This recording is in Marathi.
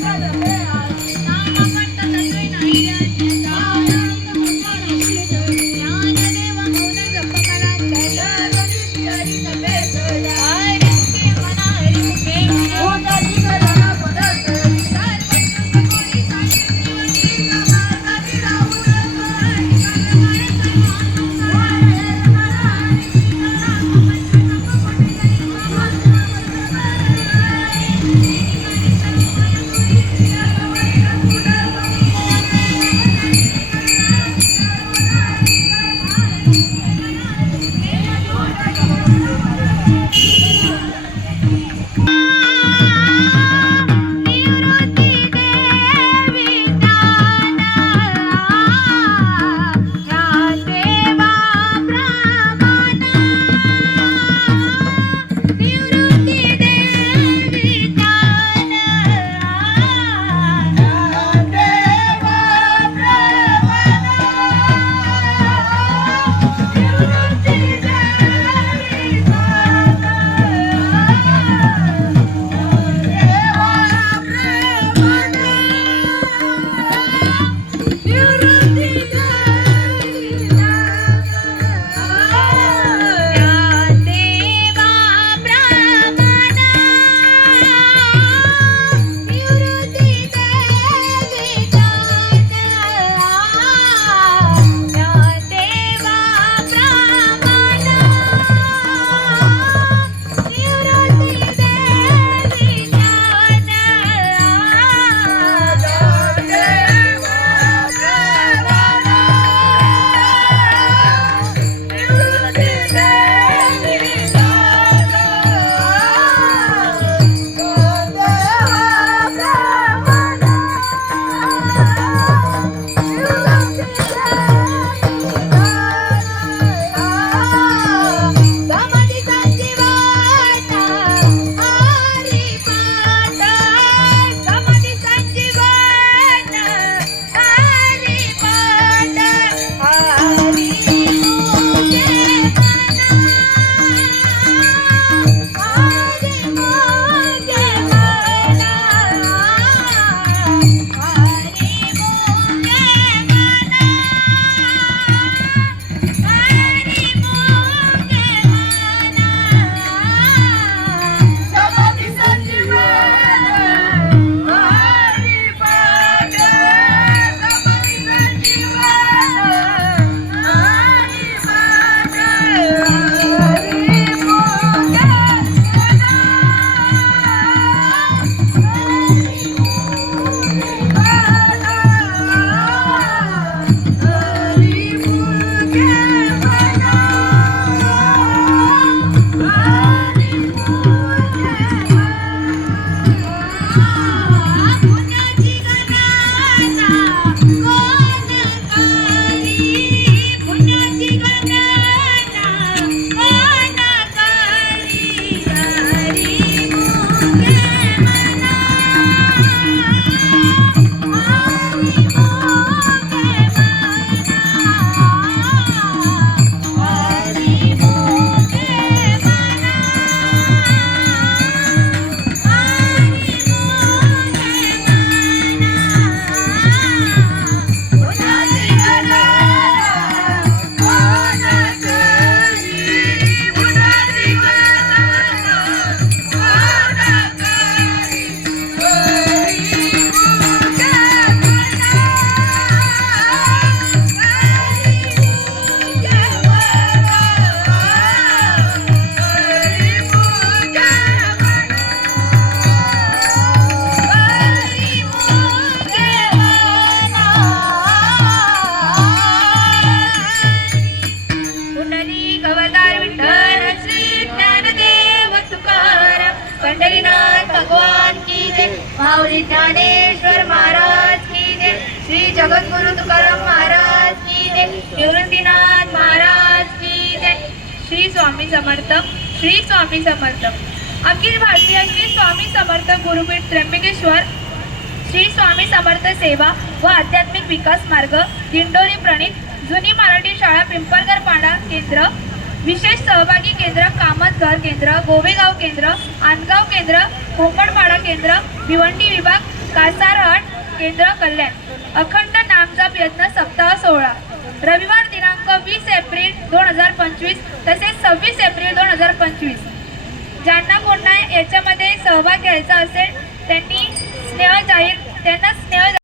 Thank you. माऊली ज्ञानेश्वर महाराज की जय. श्री जगद्गुरु तुकाराम महाराज की जय. निवृत्तीनाथ महाराज की जय. श्री स्वामी समर्थ श्री स्वामी समर्थ. अखिल भारतीय श्री स्वामी समर्थ गुरुपीठ त्र्यंबकेश्वर. श्री स्वामी समर्थ सेवा व आध्यात्मिक विकास मार्ग दिंडोरी प्रणित जुनी मराठी शाळा पिंपळगर पाडा केंद्र. विशेष सहभागी केंद्र कामतघर केंद्र गोवेगाव केंद्र आनगाव केंद्र कोकणपाडा केंद्र भिवंडी विभाग कासारहाट केंद्र कल्याण. अखंड नामजप यत्न सप्ताह सोहळा. रविवार दिनांक वीस एप्रिल दोन हजार पंचवीस तसेच सव्वीस एप्रिल दोन हजार पंचवीस. ज्यांना कोणा याच्यामध्ये सहभाग घ्यायचा असेल त्यांनी स्नेह जाहीर त्यांना स्नेह